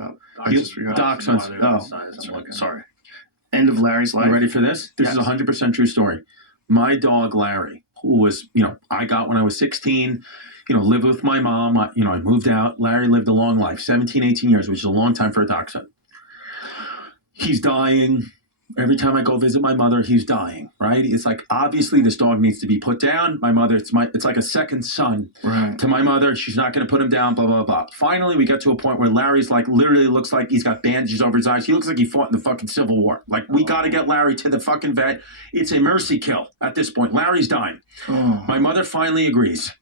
up. I just forgot. Doc's on. Sorry. End of Larry's life. You ready for this? This is a 100% true story. My dog, Larry, who was, I got when I was 16, lived with my mom. I moved out. Larry lived a long life, 17, 18 years, which is a long time for a dachshund. He's dying. Every time I go visit my mother, he's dying, right? It's like, obviously, this dog needs to be put down. My mother, it's like a second son to my mother. She's not going to put him down, blah, blah, blah. Finally, we get to a point where Larry's like, literally looks like he's got bandages over his eyes. He looks like he fought in the fucking Civil War. Like, we got to get Larry to the fucking vet. It's a mercy kill at this point. Larry's dying. My mother finally agrees.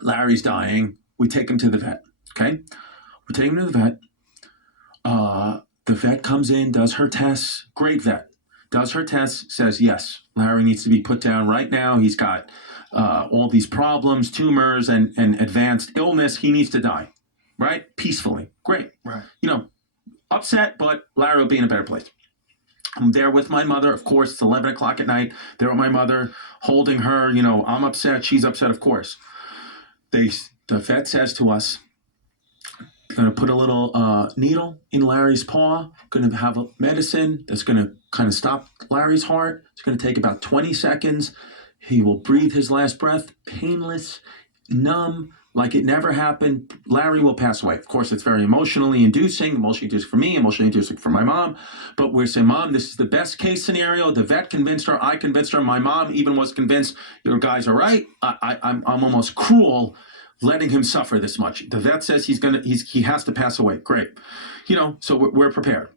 Larry's dying. We take him to the vet, okay? We take him to the vet. The vet comes in, does her tests. Great vet. Does her tests, says, yes, Larry needs to be put down right now. He's got all these problems, tumors, and advanced illness. He needs to die, right? Peacefully. Great. Right. Upset, but Larry will be in a better place. I'm there with my mother. Of course, it's 11 o'clock at night. There with my mother, holding her. I'm upset. She's upset, of course. The vet says to us, going to put a little needle in Larry's paw, going to have a medicine that's going to kind of stop Larry's heart. It's going to take about 20 seconds. He will breathe his last breath, painless, numb, like it never happened. Larry will pass away. Of course, it's very emotionally inducing for me, emotionally inducing for my mom. But we're saying, Mom, this is the best case scenario. The vet convinced her. I convinced her. My mom even was convinced. Your guys are right. I'm almost cruel letting him suffer this much. The vet says he has to pass away. Great. So we're prepared.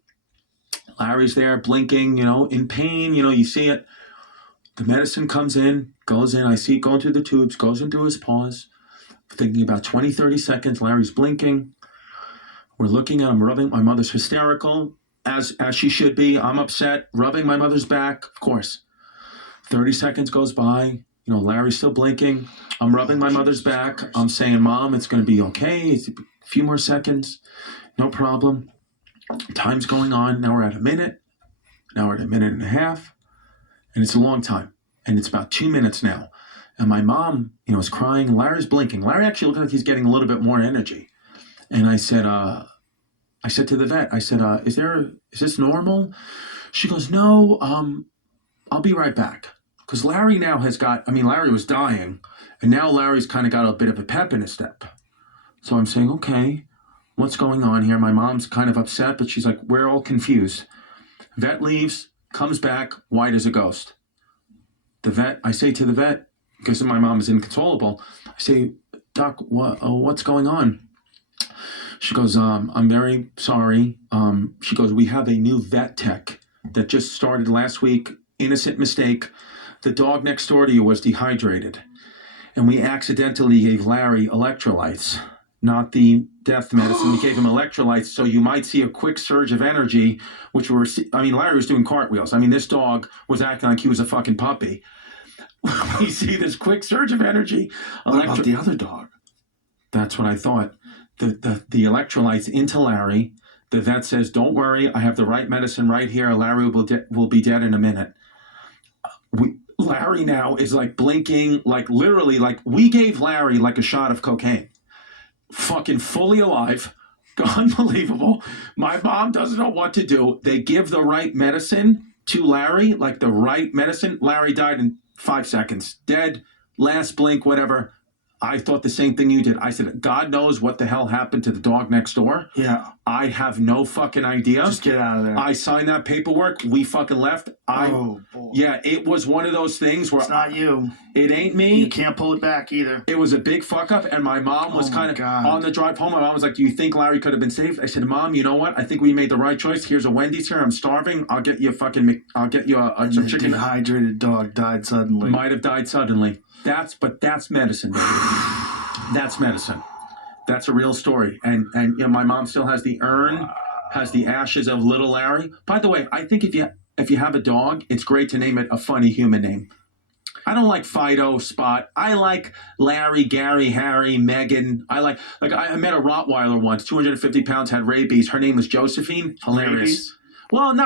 Larry's there blinking, in pain, you see it. The medicine comes in, goes in. I see it going through the tubes, goes into his paws. Thinking about 20, 30 seconds. Larry's blinking. We're looking at him, rubbing. My mother's hysterical, as she should be. I'm upset, rubbing my mother's back, of course. 30 seconds goes by. Larry's still blinking. I'm rubbing my mother's back. I'm saying, Mom, it's going to be okay. It's a few more seconds. No problem. Time's going on. Now we're at a minute. Now we're at a minute and a half. And it's a long time. And it's about 2 minutes now. And my mom, is crying. Larry's blinking. Larry actually looks like he's getting a little bit more energy. And I said to the vet, is this normal? She goes, no, I'll be right back. Because Larry now Larry was dying, and now Larry's kind of got a bit of a pep in his step. So I'm saying, okay, what's going on here? My mom's kind of upset, but she's like, we're all confused. Vet leaves, comes back, white as a ghost. I say to the vet, because my mom is inconsolable, I say, Doc, what's going on? She goes, I'm very sorry. She goes, we have a new vet tech that just started last week. Innocent mistake. The dog next door to you was dehydrated, and we accidentally gave Larry electrolytes, not the medicine. We gave him electrolytes, so you might see a quick surge of energy, Larry was doing cartwheels. This dog was acting like he was a fucking puppy. We see this quick surge of energy. What about the other dog? That's what I thought. The electrolytes into Larry. The vet says, don't worry, I have the right medicine right here. Larry will be dead in a minute. Larry now is like blinking, like literally, like we gave Larry like a shot of cocaine. Fucking fully alive. Unbelievable. My mom doesn't know what to do. They give the right medicine to Larry, like the right medicine. Larry died in 5 seconds. Dead, last blink, whatever. I thought the same thing you did. I said, God knows what the hell happened to the dog next door. Yeah. I have no fucking idea. Just get out of there. I signed that paperwork. We fucking left. Oh, boy. Yeah, it was one of those things where... It's not you. It ain't me. You can't pull it back either. It was a big fuck up, and my mom was kind of on the drive home. My mom was like, do you think Larry could have been saved? I said, Mom, you know what? I think we made the right choice. Here's a Wendy's here. I'm starving. I'll get you some chicken. Dehydrated dog died suddenly. Might have died suddenly. That's medicine, baby. That's medicine. That's a real story. And my mom still has the urn, has the ashes of little Larry. By the way, I think if you have a dog, it's great to name it a funny human name. I don't like Fido, Spot. I like Larry, Gary, Harry, Megan. I met a Rottweiler once, 250 pounds, had rabies. Her name was Josephine. Hilarious. Rabies? Well, not